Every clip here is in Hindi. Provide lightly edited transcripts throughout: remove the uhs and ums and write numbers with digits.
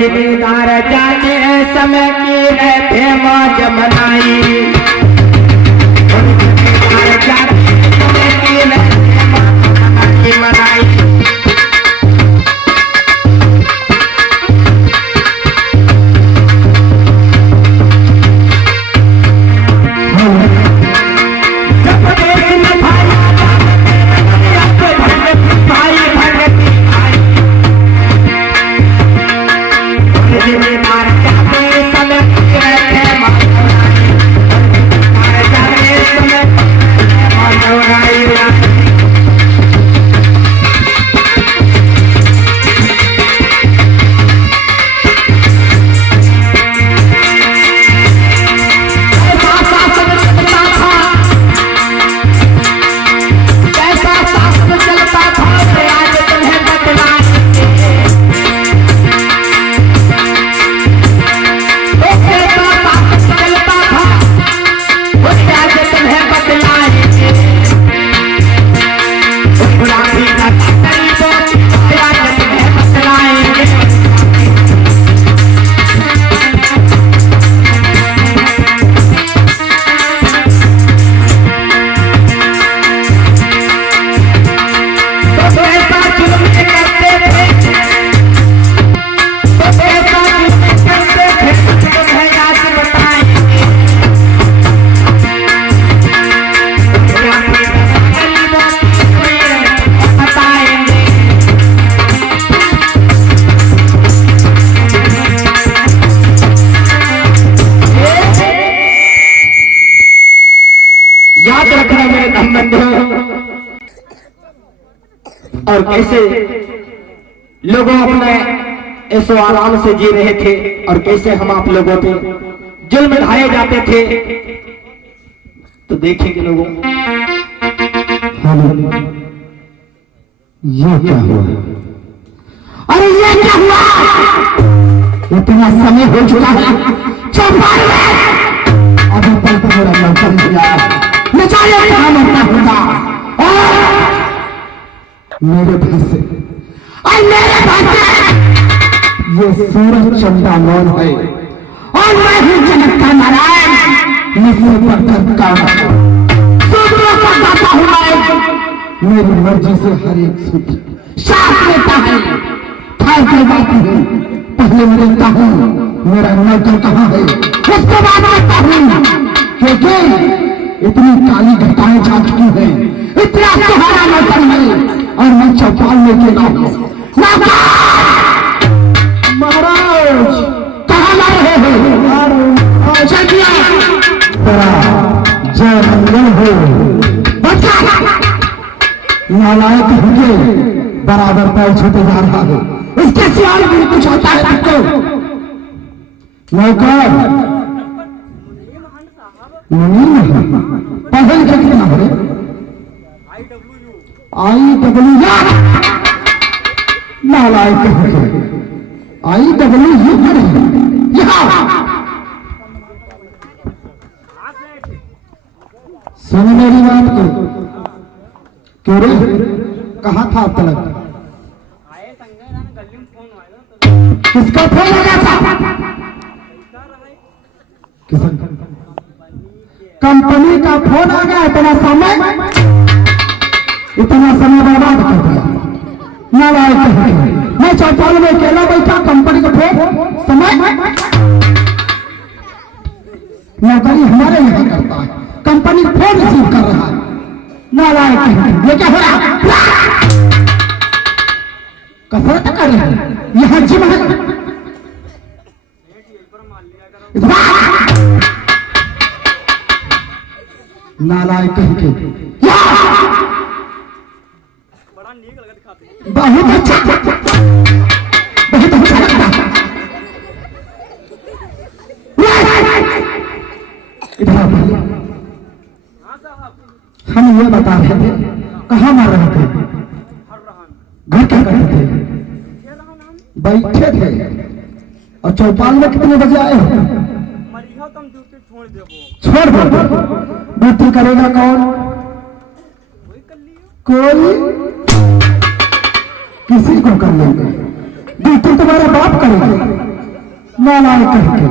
जिम्मेदार जाने समय की रहते मौज मनाई, जिम्मेदार जाने समय की रहते मौज मनाई। और कैसे लोगों अपने ऐसो आराम से जी रहे थे और कैसे हम आप लोगों पे जुल्म ढाए जाते थे। तो देखेंगे लोगों, ये क्या हुआ? अरे ये क्या हुआ? इतना समय हो चुका है, अभी तक मेरा नौकर नहीं आया, न जाने कहां मरता होगा। मेरे भैंसे ये सूरज चंदा मौन है और मैं हूं जगत का नारायण, मुझसे बढ़कर का सूत्रों का दाता हूं मैं। मेरी मर्जी से हर एक सूत्र साथ लेता है। ठार कर बात हूं, पहले मैं देखता हूं मेरा नौकर कहां है, उसके बाद देखता हूं क्योंकि इतनी काली घटाएं जा चुकी है, इतना सुहाना नौकर है और मैं चौपाल में के नाम महाराज कहाँ ला रहे हो? जय मंगल हो। नालायक होके बराबर पैर छूटे जा रहा है, इसके सियाल भी कुछ होता है आपको। नौकर पहल के कितना हो रहे? IWU नालायक है, IWU सुन मेरी बात को। क्यों रे, कहाँ था अब तक? किसका फोन लगा था? किसन कंपनी का फोन आ गया। इतना समय बर्बाद कर दिया। नालायक है, मैं चौपाल में अकेला बैठा, कंपनी का फोन समय नौकरी हमारे यहाँ करता है, कंपनी फोन रिसीव कर रहा है। नालायक है, ये क्या हो रहा है? कसरत कर रहे हैं, यहाँ जिम है। नालायक है, बहुत अच्छा, बहुत अच्छा लगता है। इधर हम ये बता रहे थे, कहाँ मार रहे थे? घर क्या करते थे? बैठे थे। और चौपाल में कितने बजे आए हो? छोड़ दो। ड्यूटी करेगा कौन? कोई किसी को कर लेंगे। ड्यूटी तुम्हारा बाप करेगा। नालायक कह के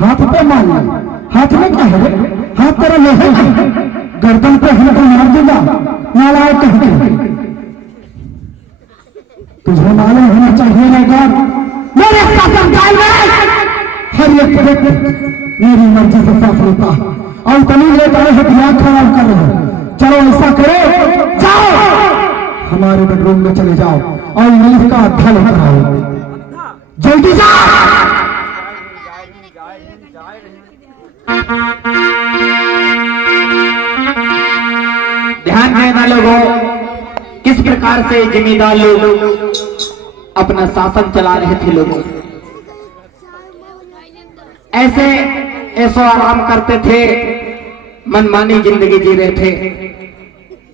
हाथ पे मार ले। हाथ में क्या है? हाथ तेरा लोहे का है। गर्दन पे हमको मार दूंगा नालायक कह के। तुझे मालूम होना चाहिए ना मेरे शासनकाल में हर एक व्यक्ति मेरी मर्जी से सांस लेता है और तमीज लेता है दिमाग खराब कर रहे हो। चलो ऐसा करो, जाओ हमारे बेडरूम में चले जाओ और इंग्लिश का अद्धा लेकर आओ। जल्दी जाओ। ध्यान देना लोगों, किस प्रकार से जमींदार लोग अपना शासन चला रहे थे। लोगों ऐसे ऐसो आराम करते थे, मनमानी जिंदगी जी रहे थे,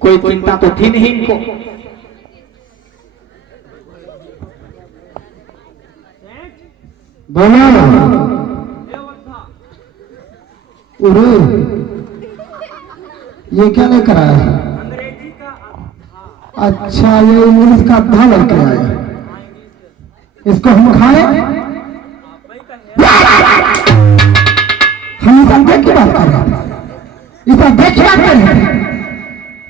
कोई चिंता तो थी नहीं इनको। बोलो उरे, ये क्या लेकर आया है? अच्छा, ये इंग्लिश का अद्धा लेकर आया। इसको हम खाए? हम इस अद्धा की बात कर रहे थे, इस अद्धा की बात कर रहे थे।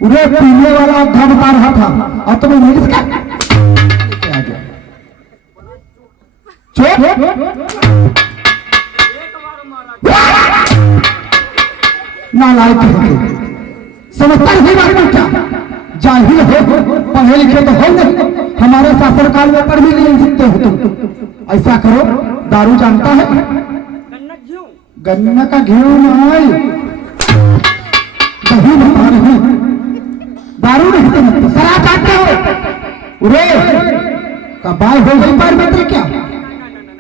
उरे पीने वाला अद्धा बता रहा था और तुम इंग्लिश का आ गया। चुप नालायक है, समझता नहीं बात में क्या? जाहिल हो, पढ़े लिखे तो हो नहीं, हमारे शासनकाल में पढ़ भी नहीं सकते हो तुम। ऐसा करो, दारू जानता है? गन्ना का घी नहीं, दही बता रहे हैं, दारू नहीं समझते, शराब जानते हो? उरे कबाल हो गई बार मित्र क्या?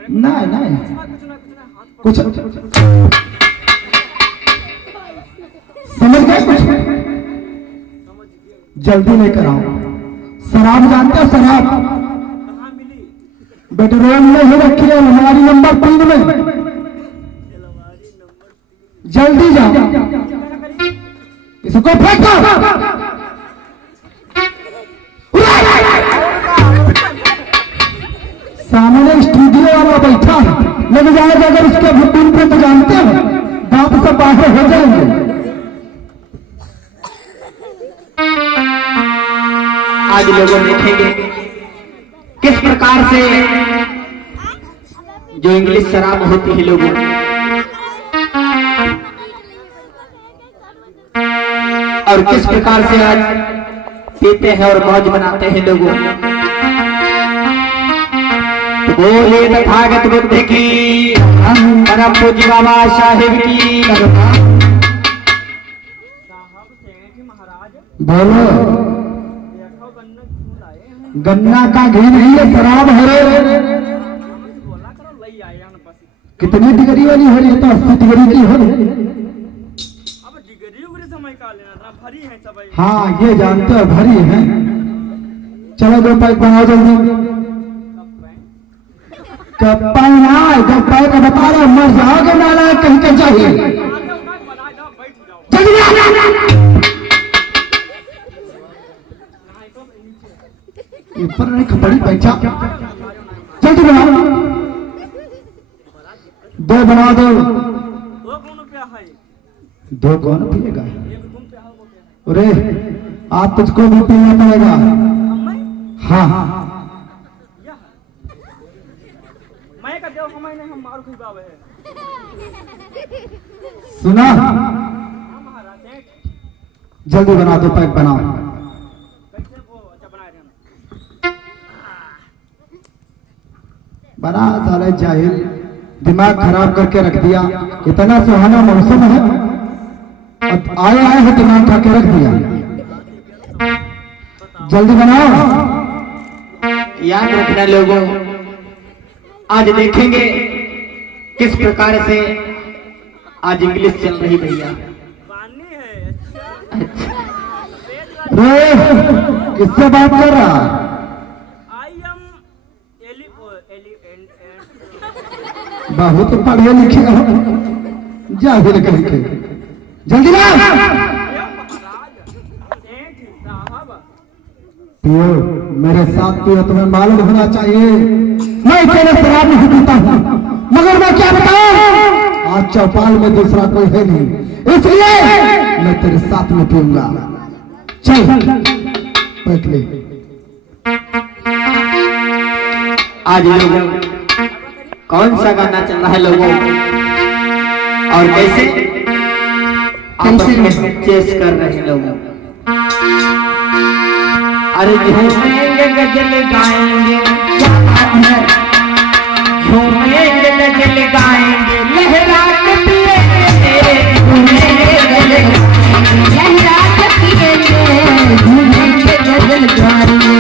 नहीं नहीं कुछ समझ गए? कुछ जल्दी लेकर आओ। शराब जानते हो? शराब बेडरूम में ही रखी है, हमारी नंबर 3 में। जल्दी जाओ, इसको फेंको। सामने स्टूडियो वाला बैठा है, लग जाएगा अगर उसके भूतून पे तो जानते हो, दांत से बाहर हो जाएंगे। आज लोगों देखेंगे किस प्रकार से जो इंग्लिश शराब होती है लोगों, और किस प्रकार से आज पीते हैं और मौज बनाते हैं लोगों। तो बोले तथागत बुद्ध की, परम पूज्य बाबा साहिब की। बोलो गन्ना का घी नहीं है, शराब है। कितनी डिग्री वाली हो रही है? तो 80 डिग्री की हो रही। हाँ ये जानते हो भरी है। चलो 2 पैक बनाओ जल्दी। कब ना 2 पैक बता रहा, मर जाओगे नालायक कहीं के चाहिए। ऊपर नहीं खपड़ी पैसा, जल्दी बनाओ। 2 बना दो। 2 कौन पिएगा? अरे आप तुझको भी पीना पड़ेगा। हाँ हाँ सुना, जल्दी बना दो, पैक बनाओ। बना साले जाहिल, दिमाग खराब करके रख दिया। इतना सुहाना मौसम है, अब आए आए है दिमाग खा के रख दिया। जल्दी बनाओ। याद रखना लोगों, आज देखेंगे किस प्रकार से आज इंग्लिश चल रही भैया। किससे बात कर रहा? बहुत पढ़े लिखे हो, जाहिल कह के। जल्दी पियो, मेरे साथ पियो, तुम्हें मालूम होना चाहिए मैं तेरे शराब नहीं पीता हूँ, मगर मैं क्या बताऊं, आज चौपाल में दूसरा कोई है नहीं, इसलिए मैं तेरे साथ में पीऊंगा। चल बैठ ले। आज लोग कौन सा गाना चल रहा है लोगों, और कैसे आपस में चेस कर रहे हैं लोगों। अरे झूमेंगे गजल गाएंगे, झूमेंगे गजल गाएंगे, लहरा के पिएंगे, झूमेंगे गजल लहरा के पिएंगे, झूमेंगे गजल गाएंगे।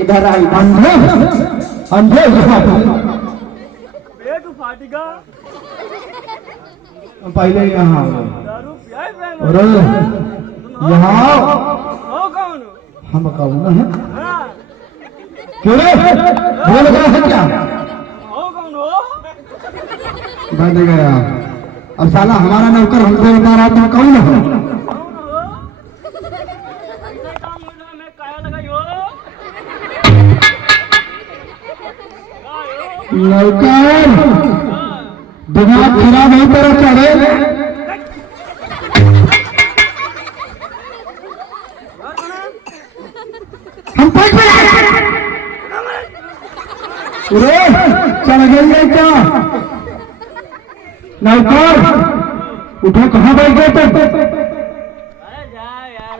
इधर आई अंधे अंधे यहाँ पेट फाटेगा, पहले यहाँ दारू पियाई बहन। अरे यहाँ हो कौन? हम कौन है? हाँ, क्यों रे? बोल रहा है क्या? हो कौन हो? बैठ गया। अब साला हमारा नौकर हमसे बता रहा तुम कौन हो? कौन हो? ऐसे काम मुझे मैं काया लगाई हो? नौकर दिमाग खराब है तेरा चढ़े। हम पहुंच गए। चल गई क्या? नौकर उठो, कहाँ बैठ गए थे? अरे जा यार,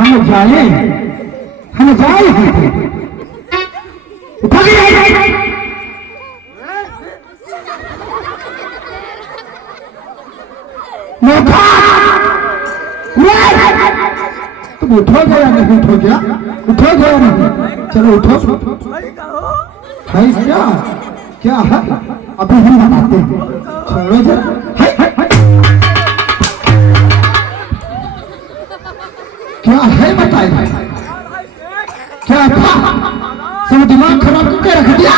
हम जाए रहे थे। उठो गए। तुम उठो गया नहीं? उठो गया, उठो गया नहीं? चलो उठो। भाई कहो। है क्या? क्या है? अभी हम बताते हैं, छोड़ो जरा। है। क्या है बताइए, क्या था? सब दिमाग खराब करके रख दिया।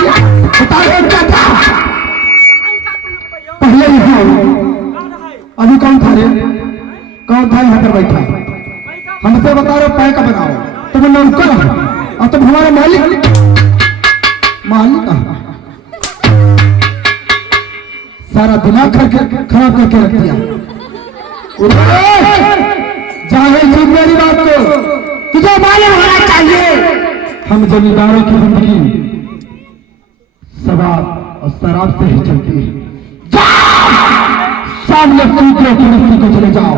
बताइए क्या था? पहले यहाँ अभी कौन था रे? कौन था यहाँ पर बैठा? हमसे बता रहे पैक बनाओ। तुम नौकर हो और तुम हमारे मालिक कहाँ? सारा दिमाग खराब करके रख दिया। जाहिर सुन मेरी बात को, तुझे मालूम होना चाहिए हम जमींदारों की जिंदगी शराब और शराब से ही चलती है। सामने सूत्रों की मिट्टी को चले जाओ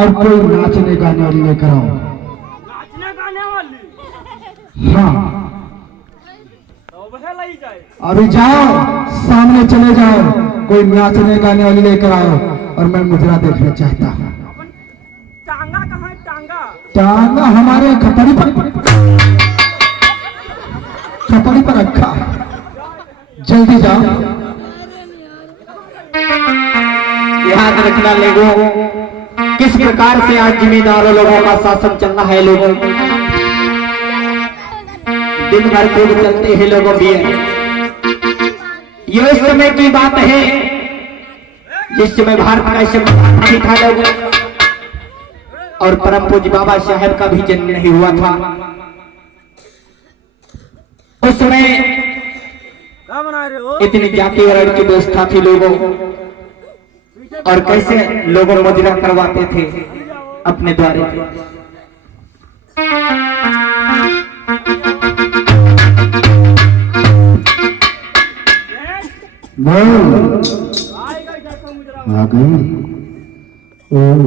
और कोई नाचने गाने वाली लेकर आओ। नाचने गाने वाली? हाँ, तो बसे लाई जाए। अभी जाओ, सामने चले जाओ, कोई नाचने गाने वाली लेकर आओ और मैं मुजरा देखना चाहता हूँ। अपन टांगा कहाँ है? टांगा टांगा हमारे खपड़ी पर रखा है। जल्दी जाओ। याद रखना लोगों, किस प्रकार से आज जिम्मेदारों लोगों का शासन चल रहा है। लोगों दिन भर कूद चलते हैं लोगों भी। ये इस समय की बात है जिस समय भारत का इस समय था लोग, और परम पूज्य बाबा साहेब का भी जन्म नहीं हुआ था। उस समय क्या बना रहे हो? इतनी जाति वर्ण की व्यवस्था थी लोगों, और कैसे लोगों मुजरा करवाते थे अपने द्वारे। आएगा जाकर मुजरा। आ गई। ओह,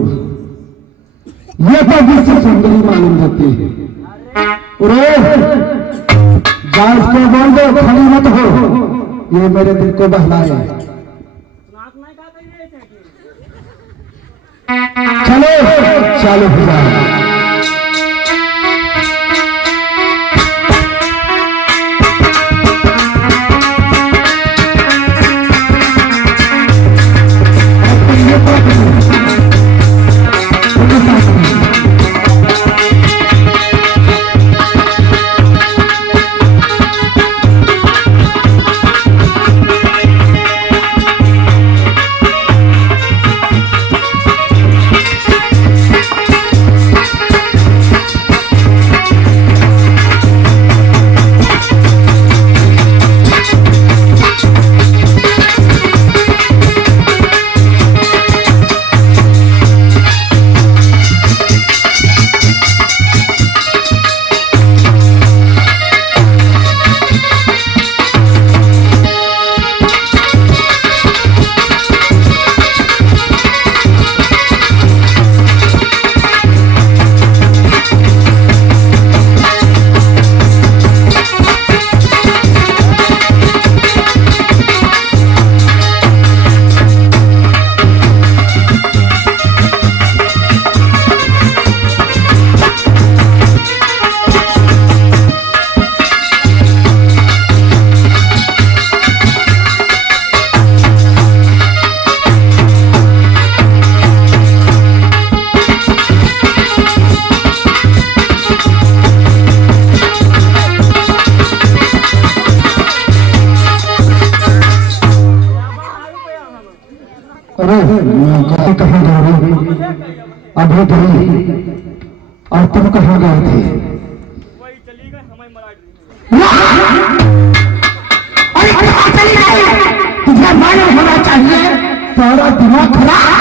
ये तो विश्व सुंदरी मालूम होती है। जांच को बोल दो, खड़ी मत हो, ये मेरे दिल को बहलाए। नाक नहीं खाता ही नहीं थे। चलो चालू हो जाए। अरे मैं कहाँ जा रही हूँ? अभी गई। और तुम कहाँ गए थे? वही चली गए, हमें मरा दी। अरे कहाँ चली गई? तुझे मालूम होना चाहिए, सारा दिमाग खराब।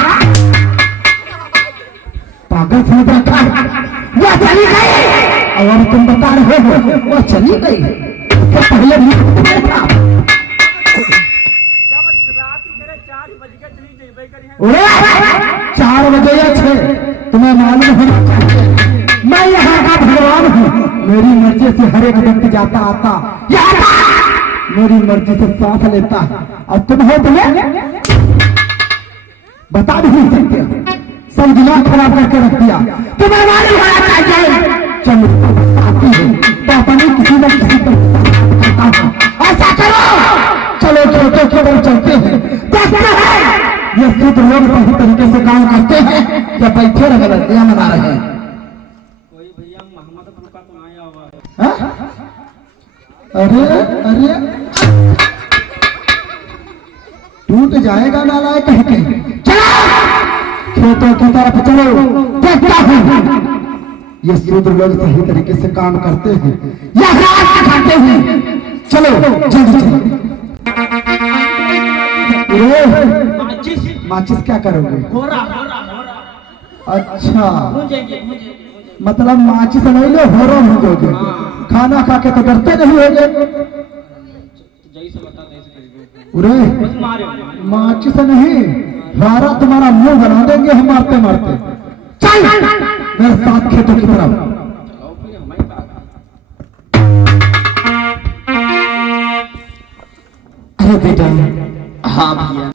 पागल समझ रखा है। वो चली गई और तुम बता रहे हो वो चली गई। इससे पहले नहीं था। क्या बात, रात ही करे 4 बज के चली गई, भाई करी है। 4 बजे या 6, तुम्हें मालूम होना चाहिए मैं यहाँ का भगवान हूँ। मेरी मर्जी से हर एक व्यक्ति जाता आता मेरी मर्जी से सांस लेता है। और तुम हो तुम्हें बता भी नहीं सकते, सब दिमाग खराब करके रख दिया। तुम्हें मालूम होना चाहिए चलो आती है तो अपनी किसी न किसी पर करता हूँ। ऐसा करो, चलो खेतों की ओर चलते हैं, देखते हैं ये शुद्ध लोग सही तरीके से काम करते हैं या बैठे रह गलतियां मना रहे हैं। कोई भैया मोहम्मद का तो आया हुआ है। हाँ? अरे अरे टूट जाएगा नालाय कह के। चलो खेतों की तरफ चलो, देखता हूँ ये शूद्र लोग सही तरीके से काम करते हैं या रात दिखाते हैं। चलो जल्दी चलो। माचिस क्या करोगे? अच्छा मतलब माचिस नहीं लो, होरो भूंजोगे। खाना खा के तो डरते नहीं होगे। अरे माचिस नहीं, हारा तुम्हारा मुंह बना देंगे हम मारते मारते। चल मेरे साथ खेतों की तरफ। अरे बेटा, हाँ भैया,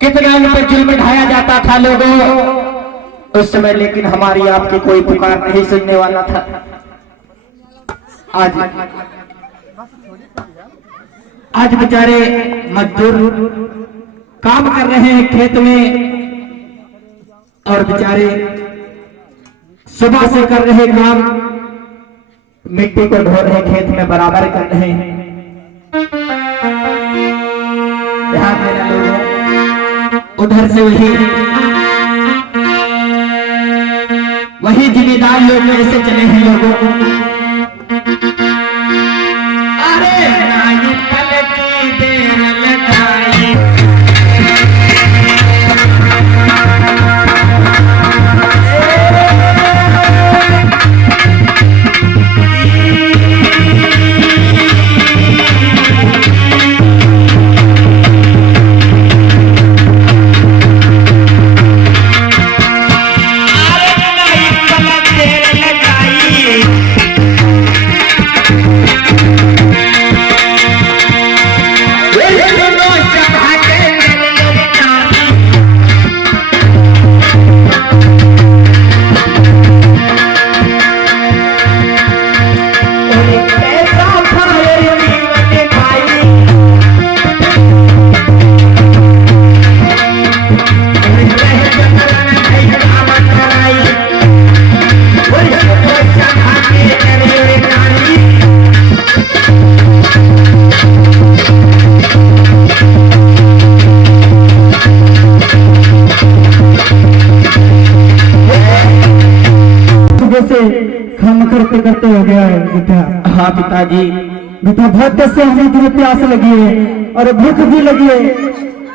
कितना इन पर जुल्म ढाया जाता था लोगों उस समय, लेकिन हमारी आपकी कोई पुकार नहीं सुनने वाला था। आज बेचारे मजदूर काम कर रहे हैं खेत में, और बेचारे सुबह से कर रहे काम, मिट्टी को ढो रहे, खेत में बराबर कर रहे हैं। ध्यान देना लोगों, उधर से वही जिम्मेदार लोग ऐसे चले हैं लोगों। अरे नाई पल की देर लगाई, काम करते करते हो गया है बेटा। हाँ पिताजी। बेटा बहुत देर से हमें इतनी प्यास लगी है और भूख भी लगी है,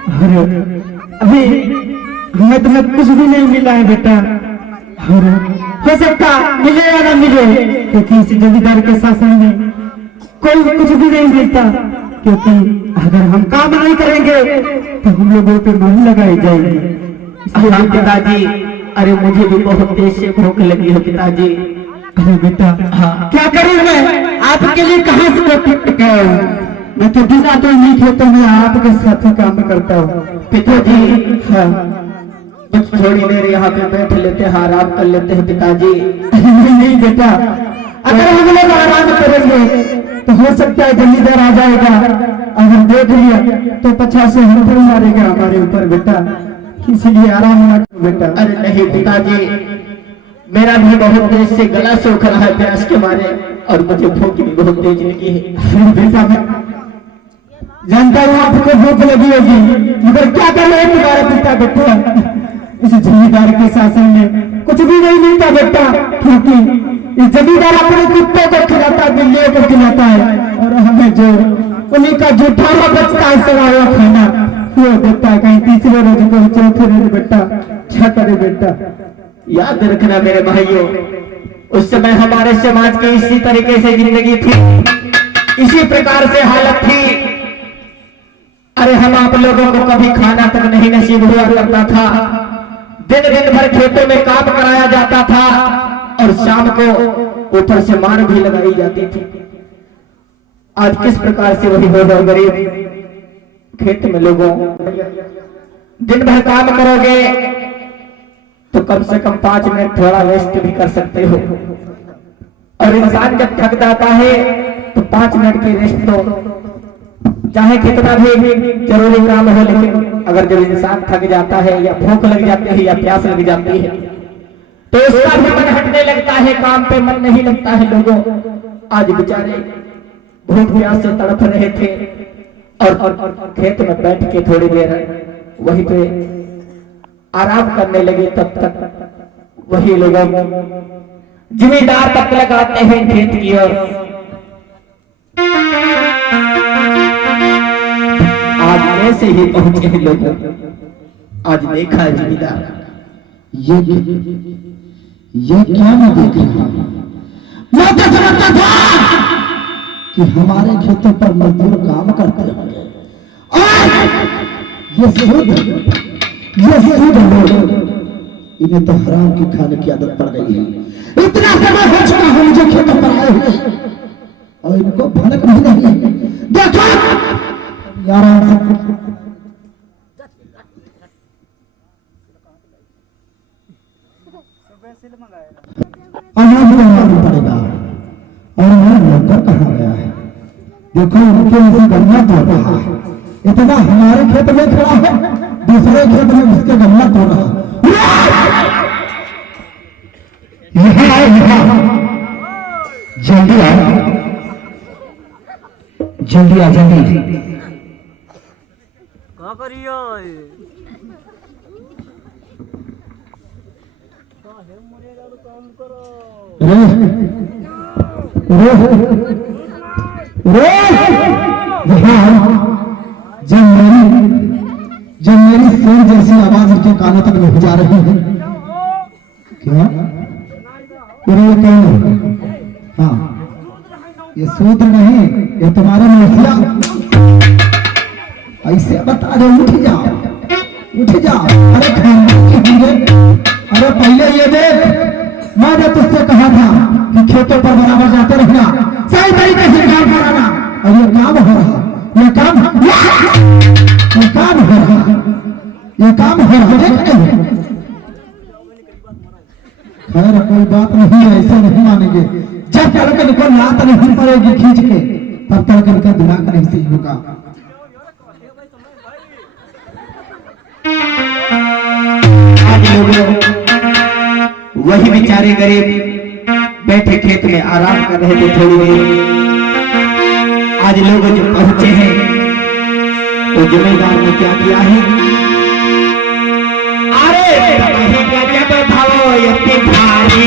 और अभी हमें तुम्हें कुछ भी नहीं मिला है बेटा। और हो सकता मिले या ना मिले, क्योंकि इस जमींदार के शासन में कोई कुछ भी नहीं मिलता, क्योंकि अगर हम काम नहीं करेंगे तो हम लोगों पे मन लगाई जाएगी। हाँ पिताजी। अरे मुझे भी बहुत तेज से भूख लगी है पिताजी। अरे बेटा हाँ। क्या करूं मैं आपके लिए, कहाँ से मैं तो दिन रात नहीं खेतों में आपके साथ ही काम करता हूँ। पिताजी हाँ बस थोड़ी देर यहाँ पे बैठ लेते हैं, आराम कर लेते हैं पिताजी। नहीं बेटा, अगर हम लोग आराम करेंगे तो हो सकता है जमींदार आ जाएगा, अगर देख लिया तो 50 से हम मारेगा हमारे ऊपर बेटा, इसलिए आराम ना करो बेटा। अरे नहीं पिताजी, मेरा भी बहुत तेज से गला सूख रहा है प्यास के मारे, और मुझे भूख भी बहुत तेज लगी है। बेटा मैं जानता हूँ आपको भूख लगी होगी, मगर क्या कर रहे तुम्हारा पिता बेटा, इस जमींदार के शासन में कुछ भी नहीं मिलता बेटा, क्योंकि इस जमींदार अपने कुत्तों को खिलाता है, बिल्लियों को खिलाता है, और हमें जो उन्हीं का जूठा हुआ बचता है सड़ा हुआ खाना वो देता है, कहीं तीसरे रोज को चौथे रोज बेटा। क्या करे बेटा, याद रखना मेरे भाइयों, उस समय हमारे समाज की इसी तरीके से जिंदगी थी, इसी प्रकार से हालत थी। अरे हम आप लोगों को कभी खाना तक नहीं नसीब हुआ करता था, दिन दिन भर खेतों में काम कराया जाता था, और शाम को ऊपर से मार भी लगाई जाती थी। आज किस प्रकार से वही होगा गरीब खेत में लोगों, दिन भर काम करोगे तो कम से कम 5 मिनट थोड़ा रेस्ट भी कर सकते हो, और इंसान जब थक जाता है तो 5 मिनट की रेस्ट तो चाहे कितना भी जरूरी काम हो, लेकिन अगर जब इंसान थक जाता है या भूख लग जाती है या प्यास लग जाती है तो उसका भी मन हटने लगता है, काम पे मन नहीं लगता है लोगों। आज बेचारे भूख प्यास से तड़प रहे थे, और खेत में बैठ के थोड़ी देर वहीं पे आराम करने लगे, तब तक वही लोग जिम्मेदार तक लगाते हैं खेत की ओर। आज ऐसे ही पहुंचे हैं लोग, आज देखा है जिम्मेदार। ये क्या मैं देख रहा हूं, मैं तो समझता था कि हमारे खेतों पर मजदूर काम करते होंगे, और ये शुद्ध लोग, इन्हें तो हराम की खाने की आदत पड़ गई है। इतना समय हो चुका है मुझे खेतों पर आए हुए, और इनको भनक भी नहीं। देखो आराम से मालूम पड़ेगा, और मेरा नौकर कहाँ गया है। देखो उनके उसे गन्ना तोड़ रहा है, इतना हमारे खेत में खड़ा है, दूसरे खेत में उसके गन्ना तोड़ रहा है। जल्दी आ, जल्दी आ, जल्दी। क्या करियो मरेगा तो काम करो। जब मेरी शेर जैसी आवाज उनके कानों तक नहीं जा रही है, क्या ये कौन है? हाँ, ये सूत्र नहीं, ये तुम्हारा मौसिया। ऐसे बता दो, उठ जाओ उठ जाओ। अरे अरे पहले ये देख, मैंने तुझसे कहा था कि खेतों पर बराबर जाते रहना, सही तरीके से काम कराना, और ये काम हो रहा, ये काम हो रहा, ये काम हो रहा। देख खैर कोई बात नहीं है, ऐसे नहीं मानेंगे। जब तक इनको लात नहीं पड़ेगी खींच के, तब तक इनका दिमाग नहीं सही होगा। आज लोगों वही बेचारे गरीब बैठे खेत में आराम कर रहे थे थोड़ी देर। आज लोग जो पहुंचे हैं तो जमींदार ने क्या किया है? अरे जब भावो यति भारी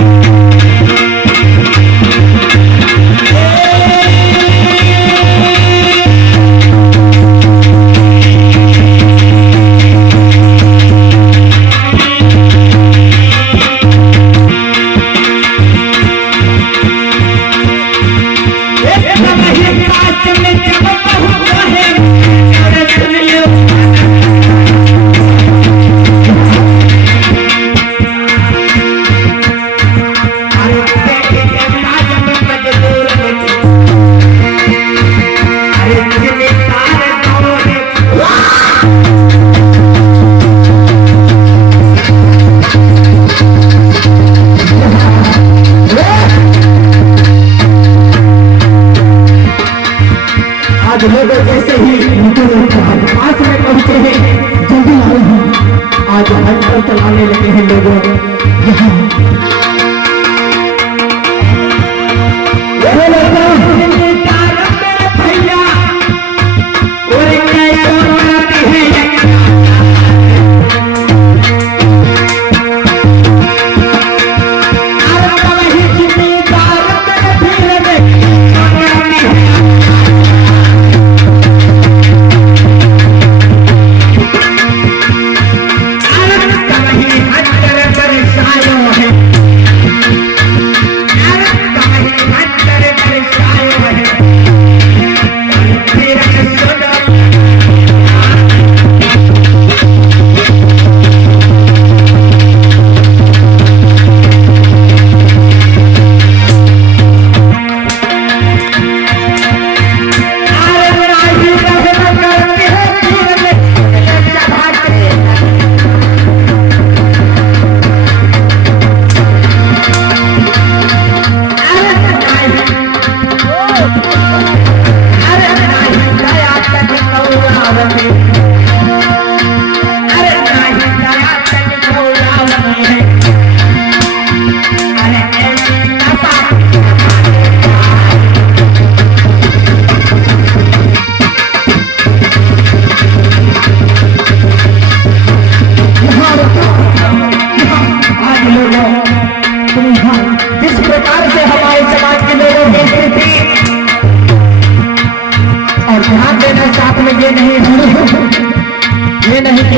जैसे ही पास में पहुंचे हैं, जल्दी आए हैं। आज हंटर चलाने लगे हैं लोगों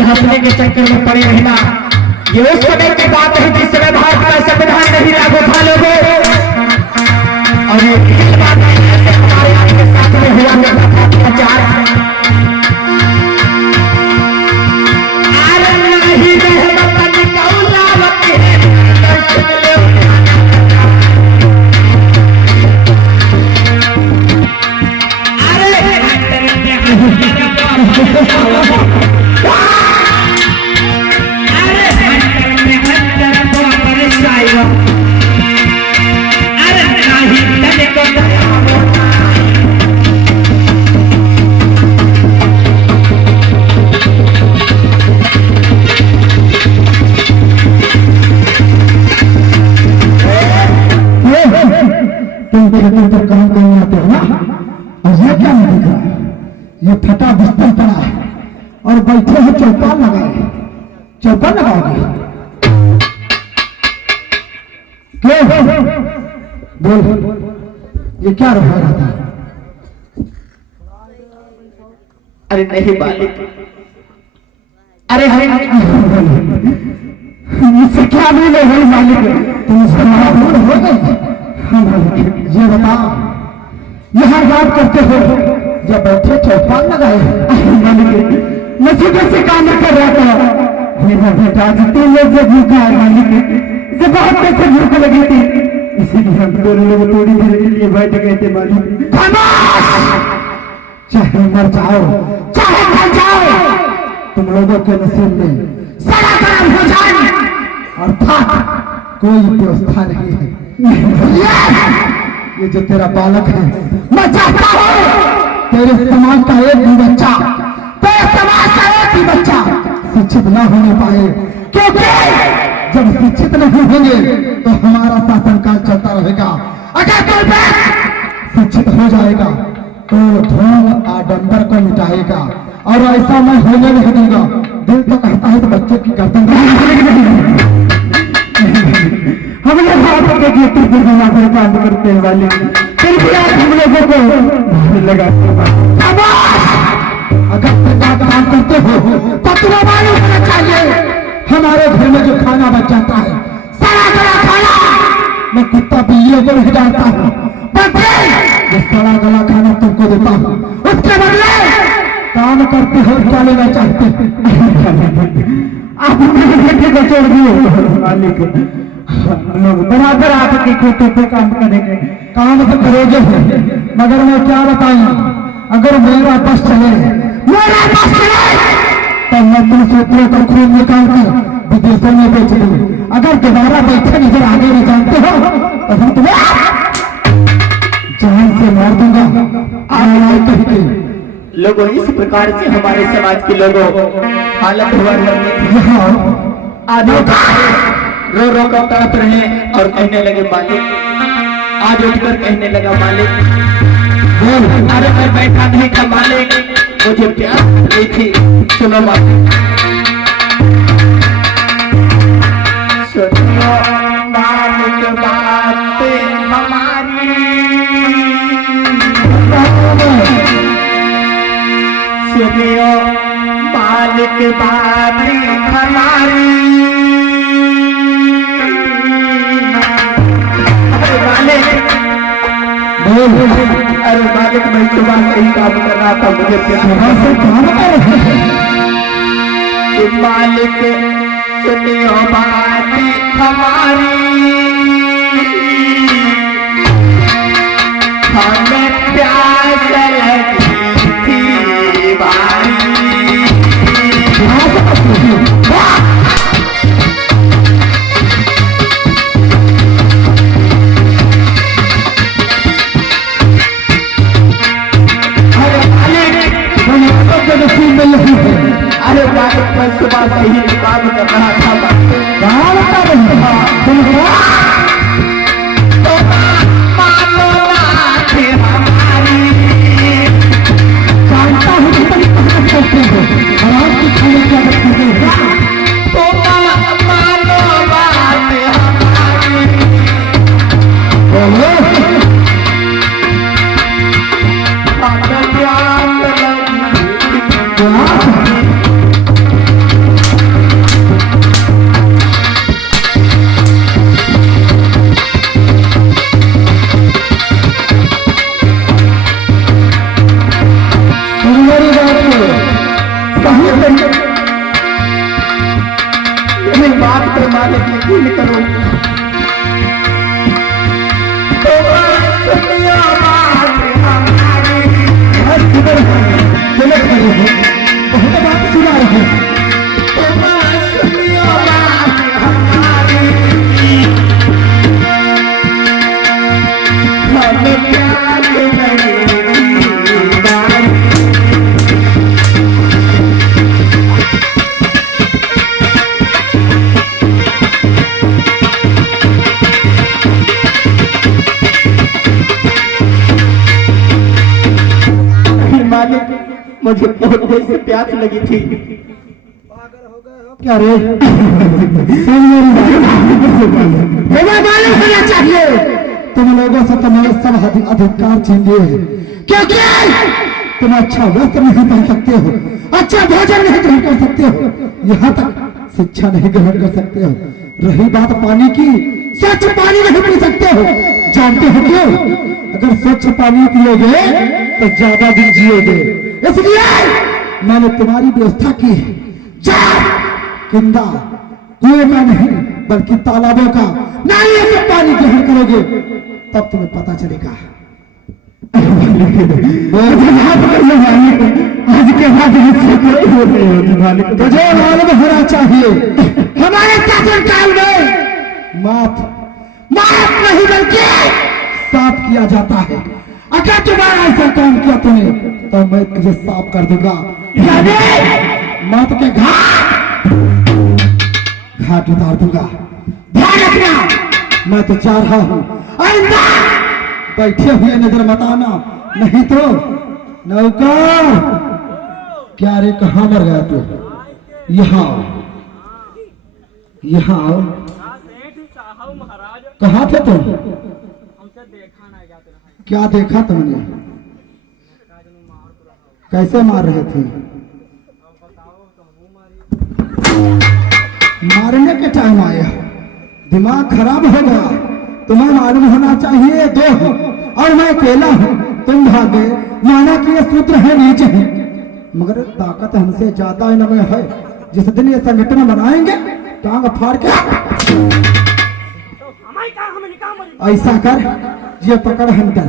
हंसने के चक्कर में पड़े रहना। ये उस समय की बात है जिस समय भारत का संविधान नहीं लागू था लोगों, और ये बात हमारे आपके साथ में हुआ करता था अत्याचार। ये फटा बिस्तर पड़ा है और बैठे हैं चौपाल लगाए। चौपाल लगाओगे? बोल, ये क्या रहा था? अरे नहीं मालिक, अरे हम मुझसे क्या मिले है मालिक? तुमसे महाभूत हो गए। ये बता, यहाँ बात करते हो जब बैठे चौपाल लगाए मालिक, नसीबे से काम कर रहा था। मेरा बेटा आज 3 लोग से भूखा है मालिक, इसे बहुत पैसे भूख लगी थी, इसीलिए हम दोनों लोग थोड़ी देर के लिए बैठ गए थे मालिक। चाहे मर जाओ चाहे मर जाओ, तुम लोगों के नसीब में सारा काम हो जाए, अर्थात कोई व्यवस्था नहीं है। ये जो तेरा बालक है, मैं चाहता हूँ तेरे समाज का एक भी बच्चा, तेरे समाज का एक भी बच्चा शिक्षित न होने पाए, क्योंकि जब शिक्षित नहीं होंगे तो हमारा शासनकाल चलता रहेगा। अगर कोई शिक्षित हो जाएगा तो ढोंग आडंबर को मिटाएगा, और ऐसा मैं होने नहीं दूंगा। दिल तो कहता है तो बच्चे की गर्दन हमने बात के काम करते हैं वाले, फिर भी आज हम लोगों को लगा। अगर काम करते हो तो तुम्हें मालूम होना चाहिए, हमारे घर में जो खाना बच जाता है, सारा गला खाना मैं कुत्ता बिल्लियों को नहीं डालता हूँ, ये सारा गला खाना तुमको देता हूँ, उसके बदले काम करते हो क्या लेना चाहते आप मेरे बेटे को छोड़ दिए मालिक, लोग बराबर आपके खेतों पे काम करेंगे। काम तो करोगे, मगर मैं क्या बताऊं, अगर मेरा बस चले तो मैं तुम सूत्रों का खून निकाल कर विदेशों में बेच दूं। अगर दोबारा बैठे नजर आगे नहीं जानते हो तो हम तुम्हें जान से मार दूंगा। कह के लोगों इस प्रकार से हमारे समाज के लोगों हालत हुआ करती थी। आज रो रो कर तड़प रहे और कहने लगे मालिक, आज उठकर कहने लगा मालिक, अरे मैं बैठा नहीं था मालिक, मुझे प्यास नहीं थी। सुनो मालिक, सुनो मालिक बात हमारी, सुनियो मालिक बात हमारी। अरे मालिक, मैं सुबह से ही काम कर रहा था, मुझे प्यास से काम मालिक, सुनियो बात हमारी, हमें प्यास लगी थी भारी। अरे मालिक, मैं सुबह से ही काम कर रहा था, मुझे बहुत देर से प्यास लगी थी। क्या रे मेरा मालूम होना चाहिए, तुम लोगों से तुम्हारे सब अधिकार छीन लिए हैं, क्योंकि तुम अच्छा वस्त्र नहीं पहन सकते हो, अच्छा भोजन नहीं ग्रहण कर सकते हो, यहाँ तक शिक्षा नहीं ग्रहण कर सकते हो। रही बात पानी की, स्वच्छ पानी नहीं पी सकते हो। जानते हो क्यों? अगर स्वच्छ पानी पियोगे तो ज्यादा दिन जियोगे, इसलिए मैंने तुम्हारी व्यवस्था की है। किंदा कुएं का नहीं बल्कि तालाबों का नालियों से पानी ग्रहण करोगे तब तुम्हें पता चलेगा। आज के बाद तुझे मालूम होना चाहिए, हमारे शासनकाल में माफ नहीं बल्कि साफ किया जाता है। अगर तुम्हारा ऐसा काम किया तूने तो मैं तुझे साफ कर दूंगा, यानी मौत के घाट उतार दूंगा। ध्यान रखना, मैं तो जा रहा हूं, आइंदा बैठे हुए नजर मत आना, नहीं तो नौकर। क्या रे, कहाँ मर गया तू? यहाँ आओ। महाराज कहाँ थे तुम? हमसे देखा नहीं जाते रहा। क्या देखा तुमने? कैसे मार रहे थे? मारने के टाइम आया, दिमाग खराब हो गया। तुम्हें मालूम होना चाहिए दो हो और मैं अकेला हूँ। तुम भागे, माना कि ये सूत्र है नीचे है, मगर ताकत हमसे ज्यादा इनमें है। जिस दिन ये संगठन बनाएंगे टांग फाड़ के ऐसा कर, ये पकड़ हंटर,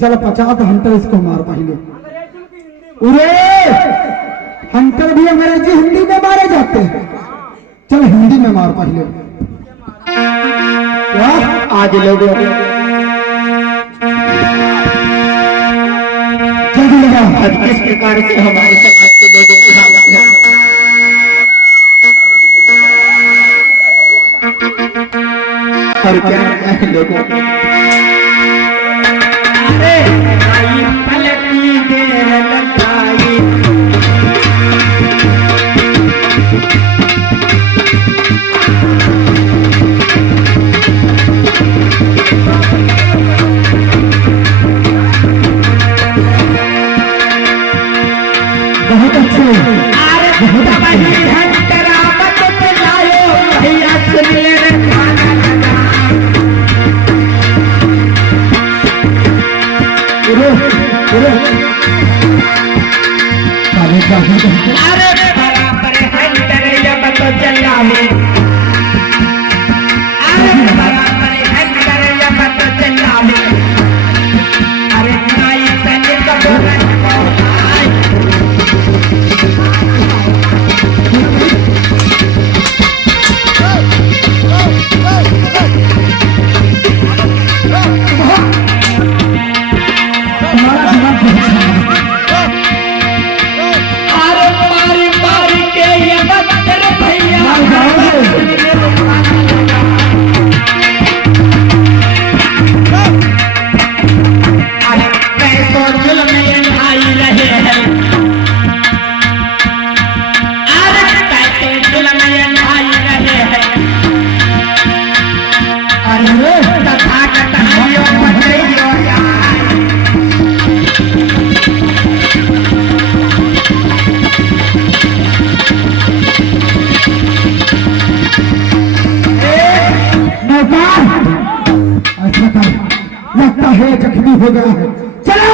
चल 50 हंटर इसको मार पहले। अरे हंटर भी अंग्रेजी हिंदी में मारे जाते हैं, चल हिंदी में मार पहले। आज लोगों जल्दी लगा। आज किस प्रकार से हमारे समाज के लोगों की हालत है। और क्या है लोगों को? अरे आई पलकी देर लगाई, बहुत अच्छे, अरे बराबर हंटर जब तो चलावे, अरे बराबर हंटर जब तो चलावे, अरे नाई तने कब लगता है जख्मी हो गया है। चलो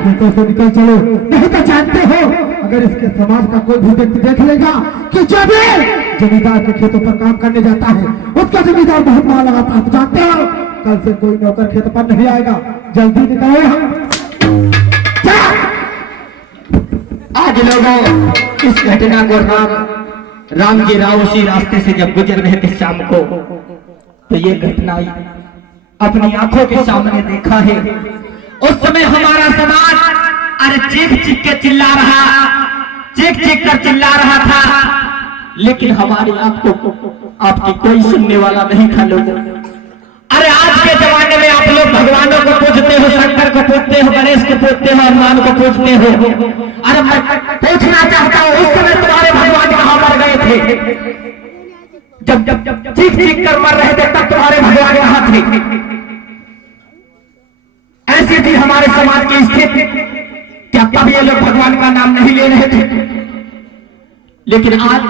खेतों से निकल चलो, नहीं तो जानते हो अगर इसके समाज का कोई भी व्यक्ति देख लेगा कि जो भी जमींदार के खेतों पर काम करने जाता है उसका जमींदार बहुत मार लगाता है, तो जानते हो कल से कोई नौकर खेत पर नहीं आएगा। जल्दी निकलो। आज लोगों इस घटना को राम जी राव उसी रास्ते से जब गुजर रहे थे शाम को, तो ये घटना अपनी आंखों के सामने देखा है। उस समय हमारा समाज अरे चीख चीख के चिल्ला रहा, चीख चीख कर चिल्ला रहा था, लेकिन हमारी आपकी कोई सुनने वाला नहीं था लोगों। अरे आज के जमाने में आप लोग भगवानों को पूजते हो, शंकर को पूजते हो, गणेश को पूजते हो, हनुमान को पूजते हो। अरे मैं पूछना चाहता हूँ उस समय तुम्हारे भगवान कहाँ मर गए थे? जब चीख चीख कर मर रहे थे तब तुम्हारे भगवान कहाँ थे? कैसे थी हमारे समाज की स्थिति, क्या तब ये लोग भगवान का नाम नहीं ले रहे थे? लेकिन आज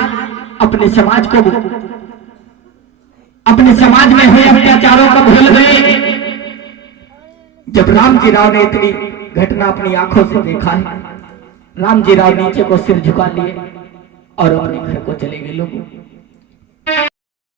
अपने समाज में हुए अत्याचारों का भूल गए। जब राम जी राव ने इतनी घटना अपनी आंखों से देखा है, राम जी राव नीचे को सिर झुका लिए और अपने घर को चले गए। लोगों